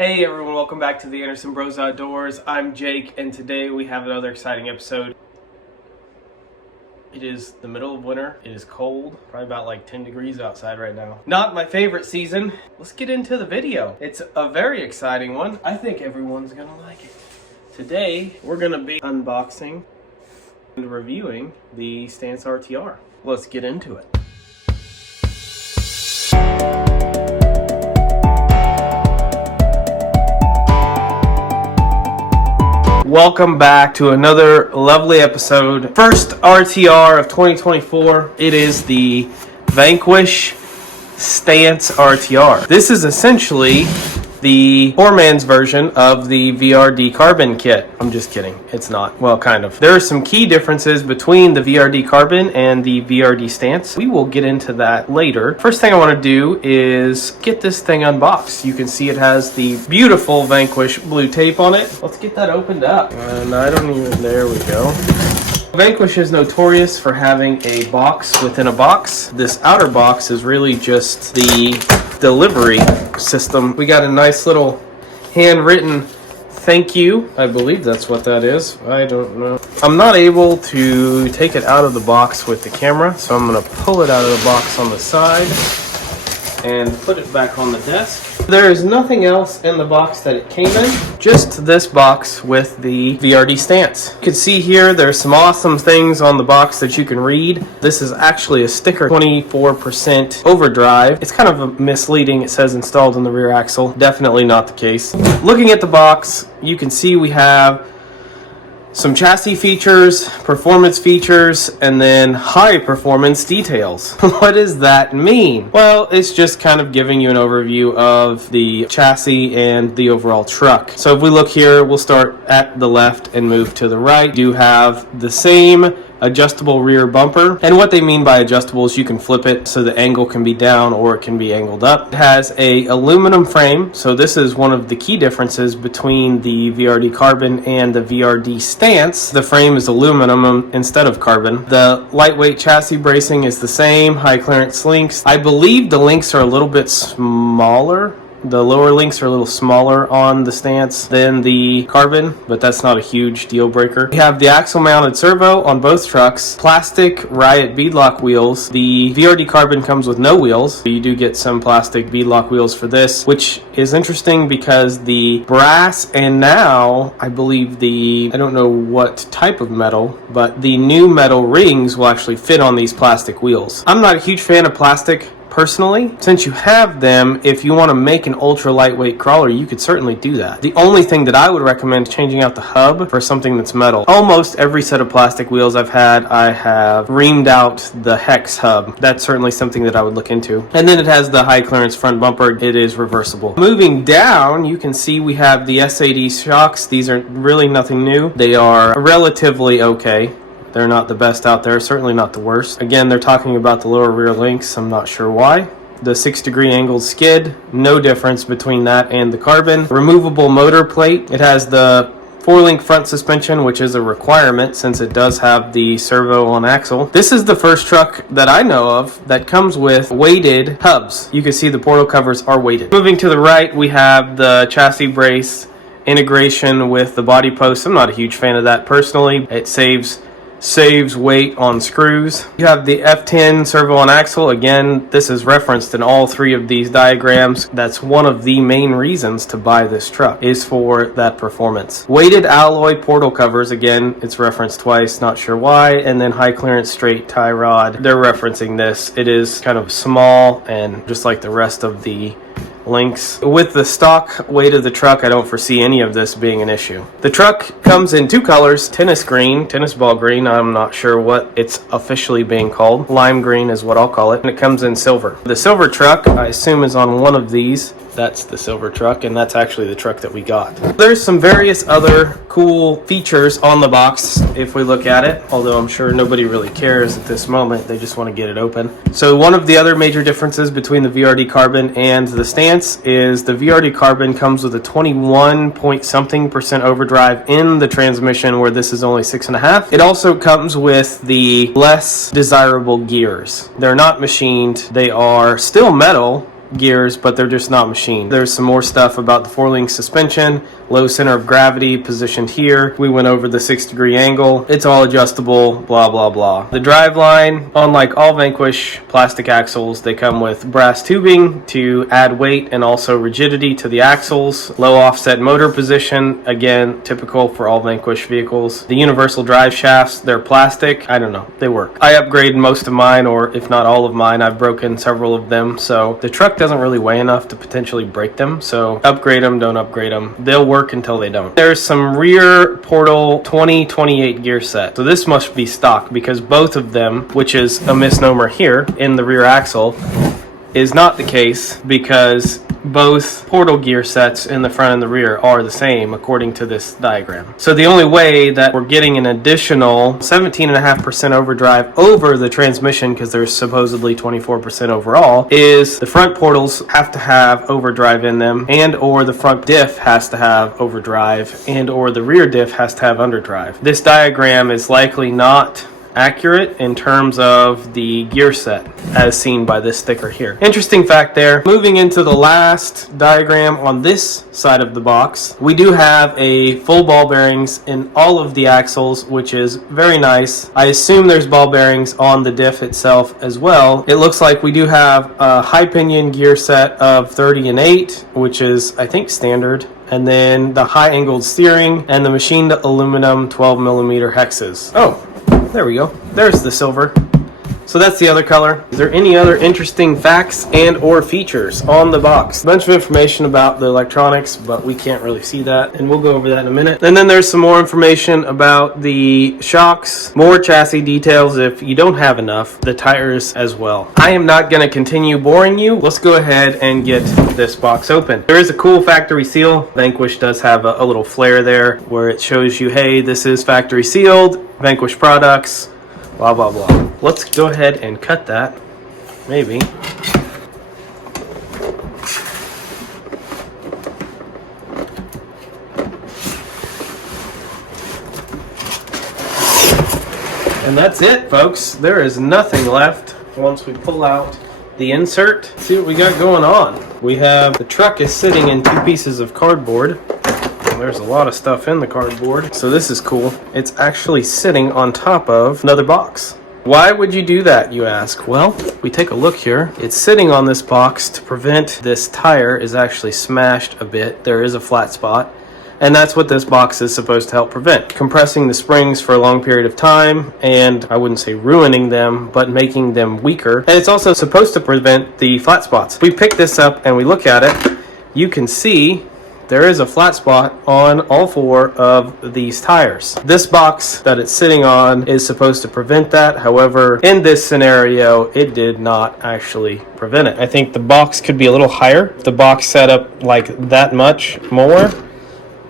Hey everyone, welcome back to the Anderson Bros Outdoors. I'm Jake, and today we have another exciting episode. It is the middle of winter. It is cold, probably about like 10 degrees outside right now. Not my favorite season. Let's get into the video. It's a very exciting one. I think everyone's gonna like it. Today, we're gonna be unboxing and reviewing the Stance RTR. Let's get into it. Welcome back to another lovely episode. First RTR of 2024. It is the Vanquish Stance RTR. This is essentially the poor man's version of the VRD Carbon kit. I'm just kidding. It's not. Well, kind of. There are some key differences between the VRD Carbon and the VRD Stance. We will get into that later. First thing I want to do is get this thing unboxed. You can see it has the beautiful Vanquish blue tape on it. Let's get that opened up. And I don't even... There we go. Vanquish is notorious for having a box within a box. This outer box is really just the delivery system. We got a nice little handwritten thank you. I believe that's what that is. I don't know. I'm not able to take it out of the box with the camera, so I'm going to pull it out of the box on the side and put it back on the desk. There is nothing else in the box that it came in, just this box with the VRD Stance. You can see here there's some awesome things on the box that you can read. This is actually a sticker, 24% overdrive. It's kind of misleading. It says installed in the rear axle. Definitely not the case. Looking at the box, you can see we have some chassis features, performance features, and then high performance details. What does that mean? Well, it's just kind of giving you an overview of the chassis and the overall truck. So if we look here, we'll start at the left and move to the right. You have the same adjustable rear bumper, and what they mean by adjustable is you can flip it so the angle can be down or it can be angled up. It has a aluminum frame, so this is one of the key differences between the VRD Carbon and the VRD Stance. The frame is aluminum instead of carbon. The lightweight chassis bracing is the same. High clearance links. I believe the links are a little bit smaller. The lower links are a little smaller on the Stance than the Carbon, but that's not a huge deal breaker. We have the axle mounted servo on both trucks, plastic Riot beadlock wheels. The VRD Carbon comes with no wheels. You do get some plastic beadlock wheels for this, which is interesting because the brass and now I believe I don't know what type of metal, but the new metal rings will actually fit on these plastic wheels. I'm not a huge fan of plastic personally. Since you have them, if you want to make an ultra lightweight crawler, you could certainly do that. The only thing that I would recommend is changing out the hub for something that's metal. Almost every set of plastic wheels I've had, I have reamed out the hex hub. That's certainly something that I would look into. And then it has the high clearance front bumper. It is reversible. Moving down, you can see we have the SAD shocks. These are really nothing new. They are relatively okay. They're not the best out there, certainly not the worst. Again, they're talking about the lower rear links. I'm not sure why. The 6-degree angled skid, no difference between that and the Carbon. Removable motor plate. It has the 4-link front suspension, which is a requirement since it does have the servo on axle. This is the first truck that I know of that comes with weighted hubs. You can see the portal covers are weighted. Moving to the right, we have the chassis brace integration with the body post. I'm not a huge fan of that personally. It saves weight on screws. You have the F10 servo on axle. Again, this is referenced in all three of these diagrams. That's one of the main reasons to buy this truck, is for that performance. Weighted alloy portal covers, again, it's referenced twice, not sure why. And then high clearance straight tie rod. They're referencing this. It is kind of small and just like the rest of the links. With the stock weight of the truck, I don't foresee any of this being an issue. The truck comes in two colors, tennis ball green, I'm not sure what it's officially being called. Lime green is what I'll call it. And it comes in silver. The silver truck, I assume, is on one of these. That's the silver truck, and that's actually the truck that we got. There's some various other cool features on the box if we look at it, although I'm sure nobody really cares at this moment. They just want to get it open. So one of the other major differences between the VRD Carbon and the Stance is the VRD Carbon comes with a 21-point-something% overdrive in the transmission, where this is only 6.5. It also comes with the less desirable gears. They're not machined. They are still metal, gears, but they're just not machined. There's some more stuff about the 4-link suspension, low center of gravity positioned here. We went over the 6-degree angle. It's all adjustable, blah, blah, blah. The drive line, unlike all Vanquish plastic axles, they come with brass tubing to add weight and also rigidity to the axles. Low offset motor position, again, typical for all Vanquish vehicles. The universal drive shafts, they're plastic. I don't know, they work. I upgraded most of mine, or if not all of mine. I've broken several of them, so the truck doesn't really weigh enough to potentially break them, so upgrade them, don't upgrade them. They'll work until they don't. There's some rear portal 2028 gear set. So this must be stock, because both of them, which is a misnomer here in the rear axle, is not the case, because both portal gear sets in the front and the rear are the same according to this diagram. So the only way that we're getting an additional 17.5% overdrive over the transmission, because there's supposedly 24% overall, is the front portals have to have overdrive in them, and or the front diff has to have overdrive, and or the rear diff has to have underdrive. This diagram is likely not accurate in terms of the gear set as seen by this sticker here. Interesting fact there. Moving into the last diagram on this side of the box, we do have a full ball bearings in all of the axles, which is very nice. I assume there's ball bearings on the diff itself as well. It looks like we do have a high pinion gear set of 30 and 8, which is I think standard, and then the high angled steering and the machined aluminum 12mm hexes. Oh, there we go. There's the silver. So that's the other color. Is there any other interesting facts and or features on the box? A bunch of information about the electronics, but we can't really see that, and we'll go over that in a minute. And then there's some more information about the shocks, more chassis details if you don't have enough, the tires as well. I am not going to continue boring you. Let's go ahead and get this box open. There is a cool factory seal. Vanquish does have a little flare there where it shows you, hey, this is factory sealed, Vanquish products, blah, blah, blah. Let's go ahead and cut that, maybe. And that's it, folks. There is nothing left once we pull out the insert. Let's see what we got going on. We have the truck is sitting in 2 pieces of cardboard. There's a lot of stuff in the cardboard, so this is cool. It's actually sitting on top of another box. Why would you do that, you ask? Well, we take a look here. It's sitting on this box to prevent this tire is actually smashed a bit. There is a flat spot, and that's what this box is supposed to help prevent. Compressing the springs for a long period of time, and I wouldn't say ruining them, but making them weaker. And it's also supposed to prevent the flat spots. We pick this up and we look at it, you can see there is a flat spot on all 4 of these tires. This box that it's sitting on is supposed to prevent that. However, in this scenario, it did not actually prevent it. I think the box could be a little higher. If the box set up like that much more,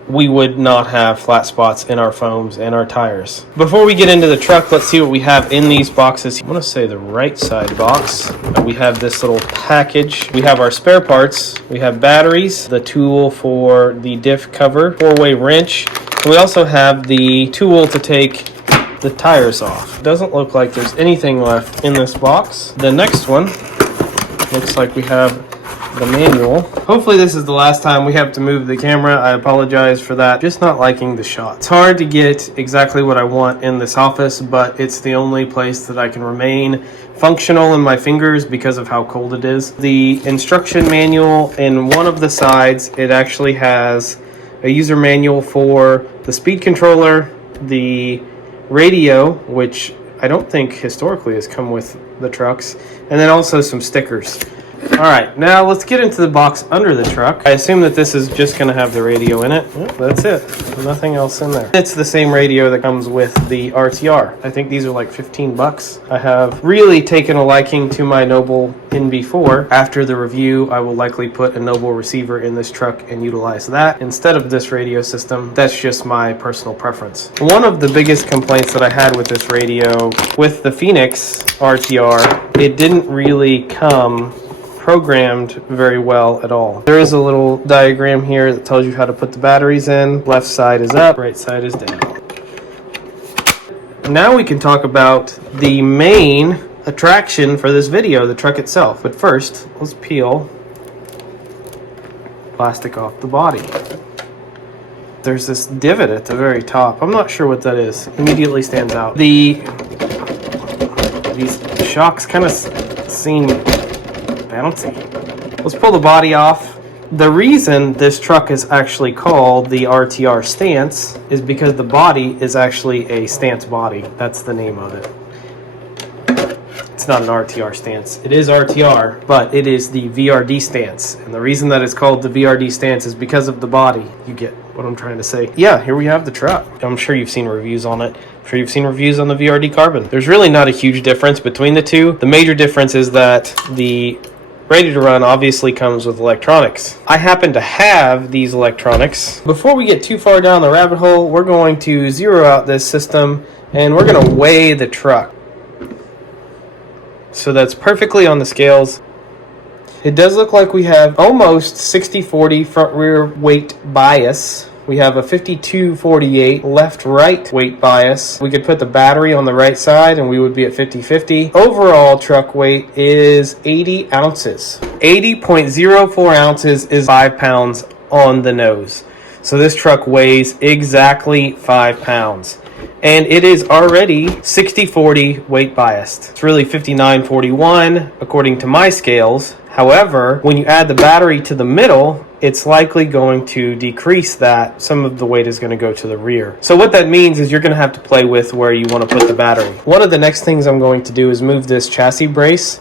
we would not have flat spots in our foams and our tires. Before we get into the truck, let's see what we have in these boxes. I want to say the right side box. We have this little package. We have our spare parts. We have batteries, the tool for the diff cover, 4-way wrench. We also have the tool to take the tires off. It doesn't look like there's anything left in this box. The next one looks like we have the manual. Hopefully this is the last time we have to move the camera. I apologize for that. Just not liking the shot. It's hard to get exactly what I want in this office, but it's the only place that I can remain functional in my fingers because of how cold it is. The instruction manual in one of the sides, it actually has a user manual for the speed controller, the radio, which I don't think historically has come with the trucks, and then also some stickers. Alright, now let's get into the box under the truck. I assume that this is just going to have the radio in it. Yep, that's it. Nothing else in there. It's the same radio that comes with the RTR. I think these are like 15 bucks. I have really taken a liking to my Noble NB4. After the review, I will likely put a Noble receiver in this truck and utilize that instead of this radio system. That's just my personal preference. One of the biggest complaints that I had with this radio, with the pheonix RTR, it didn't really come programmed very well at all. There is a little diagram here that tells you how to put the batteries in. Left side is up, right side is down. Now we can talk about the main attraction for this video, the truck itself. But first, let's peel plastic off the body. There's this divot at the very top. I'm not sure what that is. Immediately stands out. These shocks kind of seem bouncy. Let's pull the body off. The reason this truck is actually called the RTR Stance is because the body is actually a stance body. That's the name of it. It's not an RTR stance. It is RTR, but it is the VRD stance. And the reason that it's called the VRD stance is because of the body. You get what I'm trying to say. Yeah, here we have the truck. I'm sure you've seen reviews on it. I'm sure you've seen reviews on the VRD Carbon. There's really not a huge difference between the two. The major difference is that the Ready to Run obviously comes with electronics. I happen to have these electronics. Before we get too far down the rabbit hole, we're going to zero out this system and we're going to weigh the truck. So that's perfectly on the scales. It does look like we have almost 60-40 front rear weight bias. We have a 52-48 left-right weight bias. We could put the battery on the right side and we would be at 50-50. Overall truck weight is 80 ounces. 80.04 ounces is 5 pounds on the nose. So this truck weighs exactly 5 pounds. And it is already 60-40 weight biased. It's really 59-41 according to my scales. However, when you add the battery to the middle, it's likely going to decrease that. Some of the weight is going to go to the rear. So what that means is you're going to have to play with where you want to put the battery. One of the next things I'm going to do is move this chassis brace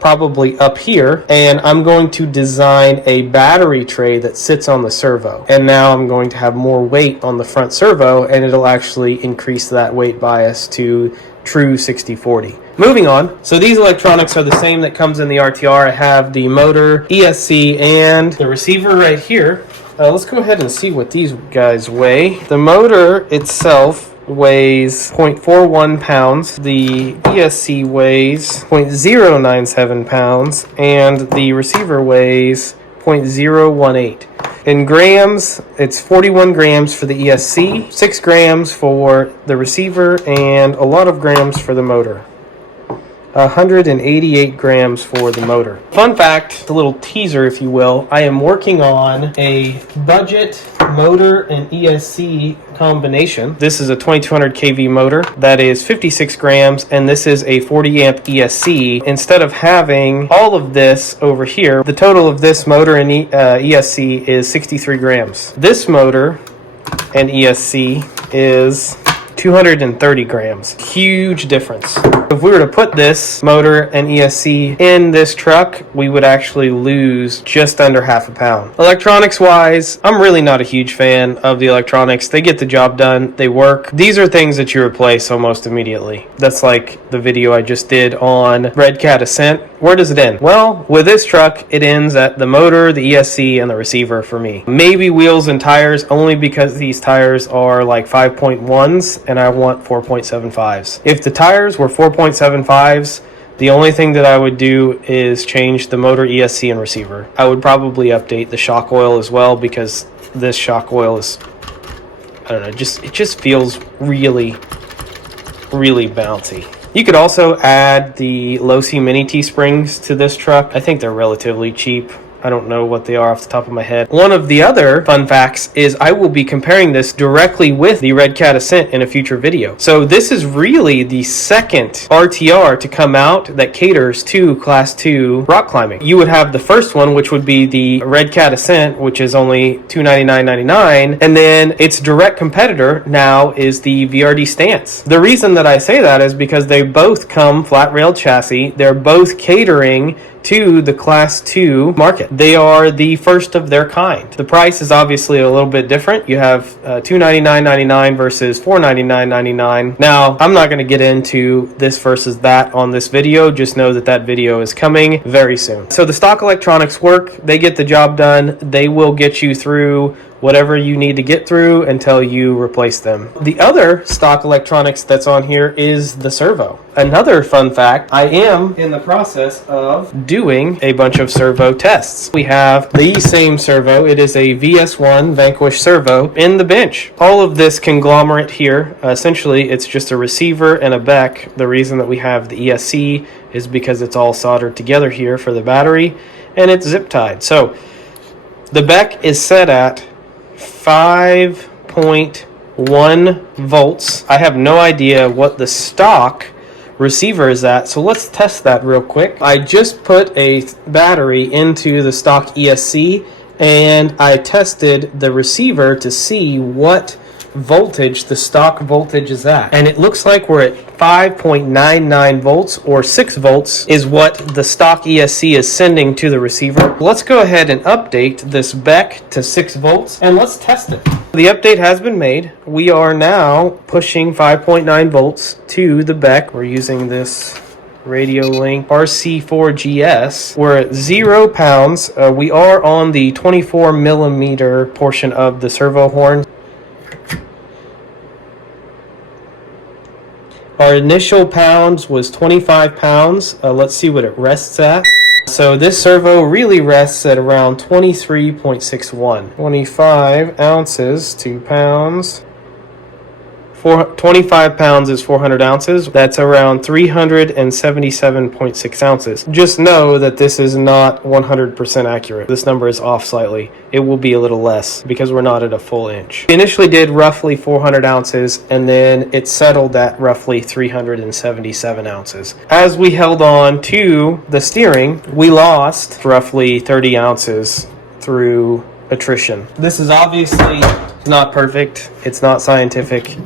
probably up here, and I'm going to design a battery tray that sits on the servo. And now I'm going to have more weight on the front servo, and it'll actually increase that weight bias to true 60-40. Moving on, so these electronics are the same that comes in the RTR. I have the motor, ESC, and the receiver right here. Let's go ahead and see what these guys weigh. The motor itself weighs 0.41 pounds, the ESC weighs 0.097 pounds, and the receiver weighs 0.018. In grams, it's 41 grams for the ESC, 6 grams for the receiver, and a lot of grams for the motor. 188 grams for the motor. Fun fact, a little teaser if you will, I am working on a budget motor and ESC combination. This is a 2200 kV motor that is 56 grams, and this is a 40 amp ESC. Instead of having all of this over here, the total of this motor and ESC is 63 grams. This motor and ESC is 230 grams. Huge difference. If we were to put this motor and ESC in this truck, we would actually lose just under half a pound. Electronics wise, I'm really not a huge fan of the electronics. They get the job done, they work. These are things that you replace almost immediately. That's like the video I just did on redcat ascent. Where does it end? Well, with this truck, it ends at the motor, the ESC, and the receiver for me. Maybe wheels and tires, only because these tires are like 5.1s and I want 4.75s. If the tires were 4.75s, the only thing that I would do is change the motor, ESC, and receiver. I would probably update the shock oil as well, because this shock oil is, I don't know, it just feels really, really bouncy. You could also add the low-C mini T-springs to this truck. I think they're relatively cheap. I don't know what they are off the top of my head. One of the other fun facts is I will be comparing this directly with the redcat ascent in a future video. So this is really the second RTR to come out that caters to class 2 rock climbing. You would have the first one, which would be the redcat ascent, which is only $299.99, and then its direct competitor now is the VRD Stance. The reason that I say that is because they both come flat rail chassis. They're both catering to the class 2 market. They are the first of their kind. The price is obviously a little bit different. You have $299.99 versus $499.99. Now, I'm not going to get into this versus that on this video. Just know that that video is coming very soon. So the stock electronics work. They get the job done. They will get you through whatever you need to get through until you replace them. The other stock electronics that's on here is the servo. Another fun fact, I am in the process of doing a bunch of servo tests. We have the same servo. It is a VS1 Vanquish servo in the bench. All of this conglomerate here, essentially it's just a receiver and a beck. The reason that we have the ESC is because it's all soldered together here for the battery, and it's zip tied. So The Beck is set at 5.1 volts. I have no idea what the stock receiver is at, so let's test that real quick. I just put a battery into the stock ESC and I tested the receiver to see what voltage the stock voltage is at, and it looks like we're at 5.99 volts, or 6 volts is what the stock ESC is sending to the receiver. Let's go ahead and update this Beck to 6 volts and let's test it. The update has been made. We are now pushing 5.9 volts to the Beck. We're using this Radiolink RC4GS. We're at 0 pounds. We are on the 24 millimeter portion of the servo horn. Our initial pounds was 25 pounds. Let's see what it rests at. So this servo really rests at around 23.61. 25 ounces, 2 pounds. 25 pounds is 400 ounces. That's around 377.6 ounces. Just know that this is not 100% accurate. This number is off slightly. It will be a little less because we're not at a full inch. We initially did roughly 400 ounces and then it settled at roughly 377 ounces. As we held on to the steering, we lost roughly 30 ounces through attrition. This is obviously not perfect. It's not scientific.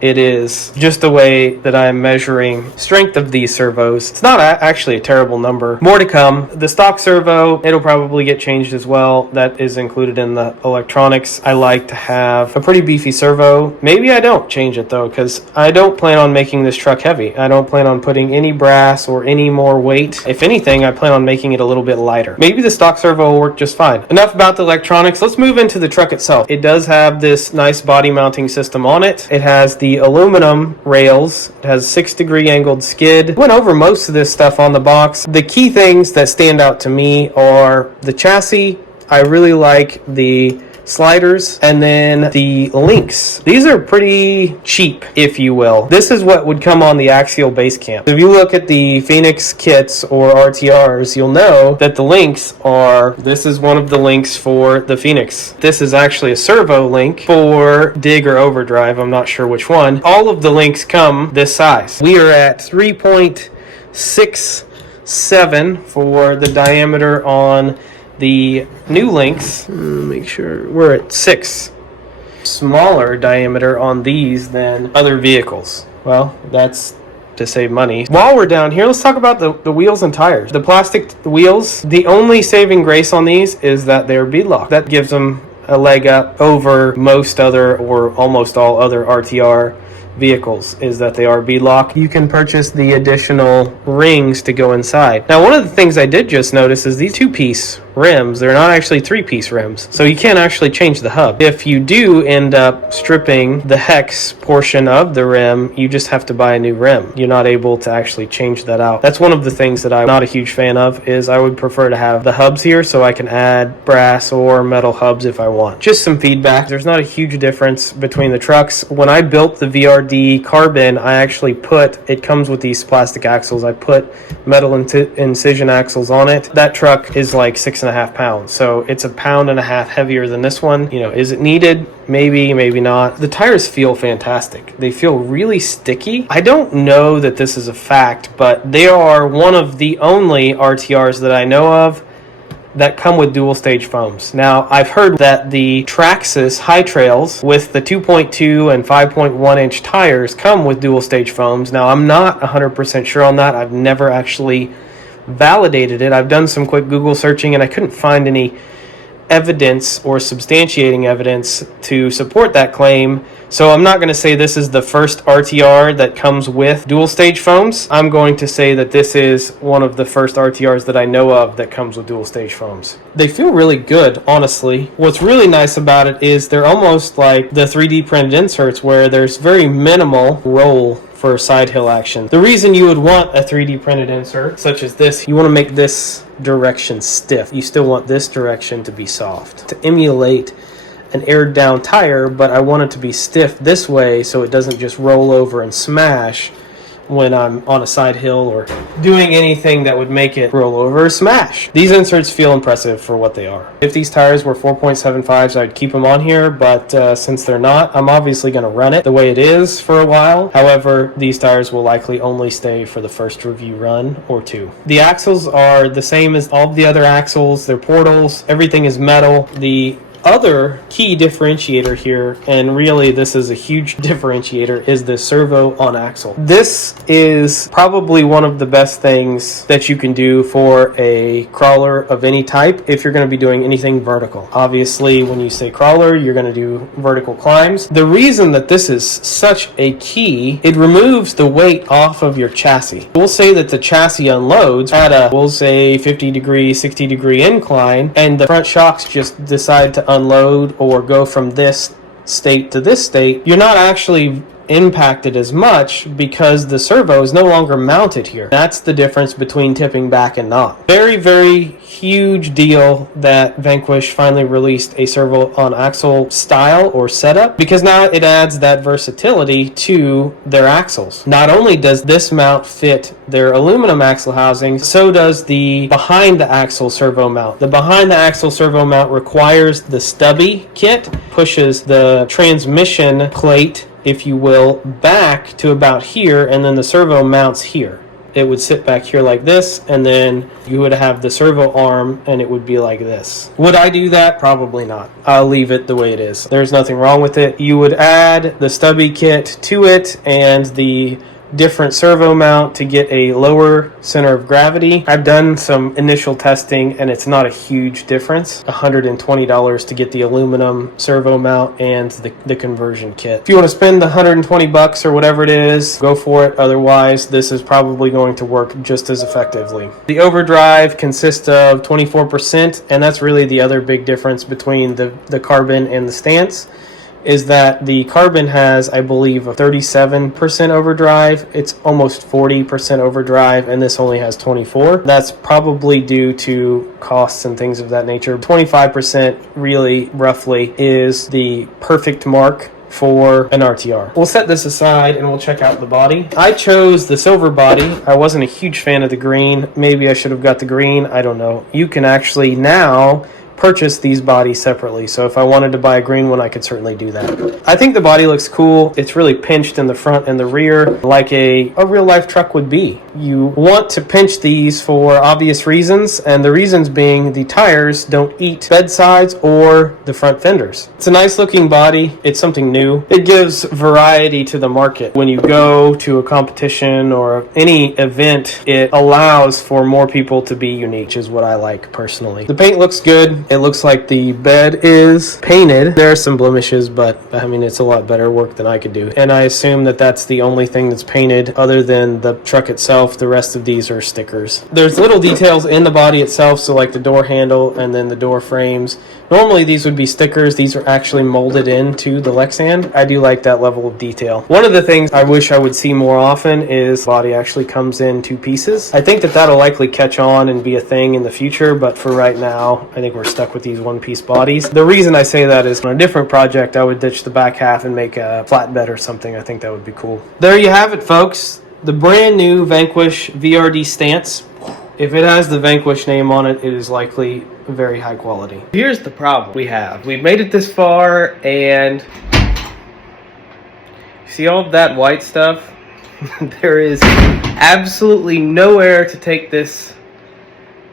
It is just the way that I'm measuring strength of these servos. It's not actually a terrible number. More to come. The stock servo, it'll probably get changed as well. That is included in the electronics. I like to have a pretty beefy servo. Maybe I don't change it though, because I don't plan on making this truck heavy. I don't plan on putting any brass or any more weight. If anything, I plan on making it a little bit lighter. Maybe the stock servo will work just fine. Enough about the electronics. Let's move into the truck itself. It does have this nice body mounting system on it. It has the aluminum rails. It has 6-degree angled skid. Went over most of this stuff on the box. The key things that stand out to me are the chassis. I really like the sliders, and then the links. These are pretty cheap, if you will. This is what would come on the axial base camp. If you look at the pheonix kits or RTRs, you'll know that the links are, this is one of the links for the pheonix. This is actually a servo link for dig or overdrive. I'm not sure which one. All of the links come this size. We are at 3.67 for the diameter on the new links. Make sure we're at 6. Smaller diameter on these than other vehicles. Well, that's to save money. While we're down here, let's talk about the wheels and tires. The plastic wheels, the only saving grace on these is that they're beadlock. That gives them a leg up over most other or almost all other RTR vehicles, is that they are beadlock. You can purchase the additional rings to go inside. Now, one of the things I did just notice is these 2-piece rims, they're not actually 3-piece rims, so you can't actually change the hub. If you do end up stripping the hex portion of the rim, you just have to buy a new rim. You're not able to actually change that out. That's one of the things that I'm not a huge fan of, is I would prefer to have the hubs here so I can add brass or metal hubs if I want. Just some feedback. There's not a huge difference between the trucks. When I built the VRD carbon, I actually put, it comes with these plastic axles, I put metal incision axles on it. That truck is like 6.5 pounds, so it's 1.5 pounds heavier than this one. You know, is it needed? Maybe, maybe not. The tires feel fantastic. They feel really sticky. I don't know that this is a fact, but they are one of the only RTRs that I know of that come with dual stage foams. Now, I've heard that the Traxxas high trails with the 2.2 and 5.1 inch tires come with dual stage foams. Now, I'm not 100% sure on that. I've never actually validated it. I've done some quick Google searching and I couldn't find any evidence or substantiating evidence to support that claim. So I'm not going to say this is the first RTR that comes with dual stage foams. I'm going to say that this is one of the first RTRs that I know of that comes with dual stage foams. They feel really good, honestly. What's really nice about it is they're almost like the 3D printed inserts where there's very minimal roll for side hill action. The reason you would want a 3D printed insert such as this, you want to make this direction stiff. You still want this direction to be soft to emulate an aired down tire, but I want it to be stiff this way so it doesn't just roll over and smash when I'm on a side hill or doing anything that would make it roll over or smash. These inserts feel impressive for what they are. If these tires were 4.75s, I'd keep them on here, but since they're not, I'm obviously going to run it the way it is for a while. However, these tires will likely only stay for the first review run or two. The axles are the same as all the other axles. They're portals. Everything is metal. The other key differentiator here, and really this is a huge differentiator, is the servo on axle. This is probably one of the best things that you can do for a crawler of any type if you're going to be doing anything vertical. Obviously, when you say crawler, you're going to do vertical climbs. The reason that this is such a key, it removes the weight off of your chassis. We'll say that the chassis unloads at a, we'll say 50 degree, 60 degree incline, and the front shocks just decide to unload or go from this state to this state. You're not actually impacted as much because the servo is no longer mounted here. That's the difference between tipping back and not. Very, very huge deal that Vanquish finally released a servo on axle style or setup, because now it adds that versatility to their axles. Not only does this mount fit their aluminum axle housing, so does the behind the axle servo mount. The behind the axle servo mount requires the stubby kit, pushes the transmission plate, if you will, back to about here, and then the servo mounts here. It would sit back here like this, and then you would have the servo arm, and it would be like this. Would I do that? Probably not. I'll leave it the way it is. There's nothing wrong with it. You would add the stubby kit to it and the different servo mount to get a lower center of gravity. I've done some initial testing and it's not a huge difference. $120 to get the aluminum servo mount and the conversion kit. If you want to spend the $120 or whatever it is, go for it. Otherwise, this is probably going to work just as effectively. The overdrive consists of 24%, and that's really the other big difference between the carbon and the stance, is that the carbon has, I believe, a 37% overdrive. It's almost 40% overdrive, and this only has 24. That's probably due to costs and things of that nature. 25% really, roughly, is the perfect mark for an RTR. We'll set this aside and we'll check out the body. I chose the silver body. I wasn't a huge fan of the green. Maybe I should have got the green. I don't know. You can actually now purchase these bodies separately, so if I wanted to buy a green one, I could certainly do that. I think the body looks cool. It's really pinched in the front and the rear like a real life truck would be. You want to pinch these for obvious reasons, and the reasons being the tires don't eat bed sides or the front fenders. It's a nice looking body. It's something new. It gives variety to the market. When you go to a competition or any event, it allows for more people to be unique, which is what I like personally. The paint looks good. It looks like the bed is painted. There are some blemishes, but I mean, it's a lot better work than I could do. And I assume that that's the only thing that's painted other than the truck itself. The rest of these are stickers. There's little details in the body itself, so like the door handle and then the door frames. Normally these would be stickers. These are actually molded into the Lexan. I do like that level of detail. One of the things I wish I would see more often is the body actually comes in two pieces. I think that that'll likely catch on and be a thing in the future, but for right now, I think we're stuck with these one-piece bodies. The reason I say that is on a different project, I would ditch the back half and make a flatbed or something. I think that would be cool. There you have it, folks. The brand new Vanquish VRD Stance. If it has the Vanquish name on it, it is likely very high quality. Here's the problem we have. We've made it this far, and see all of that white stuff? There is absolutely nowhere to take this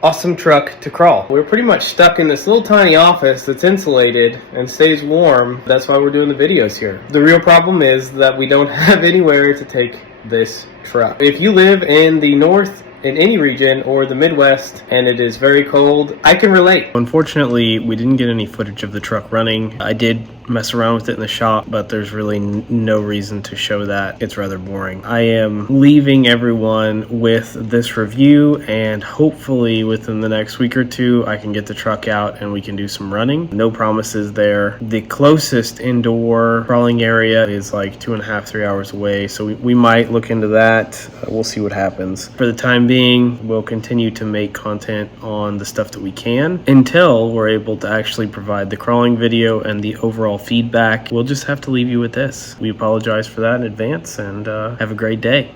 awesome truck to crawl. We're pretty much stuck in this little tiny office that's insulated and stays warm. That's why we're doing the videos here. The real problem is that we don't have anywhere to take this truck. If you live in the north, in any region, or the Midwest, and it is very cold, I can relate. Unfortunately, we didn't get any footage of the truck running. I did mess around with it in the shop, but there's really no reason to show that. It's rather boring. I am leaving everyone with this review, and hopefully within the next week or two, I can get the truck out and we can do some running. No promises there. The closest indoor crawling area is like 2.5 to 3 hours away, so we might look into that. We'll see what happens. For the time being, we'll continue to make content on the stuff that we can until we're able to actually provide the crawling video and the overall feedback. We'll just have to leave you with this. We apologize for that in advance, and have a great day.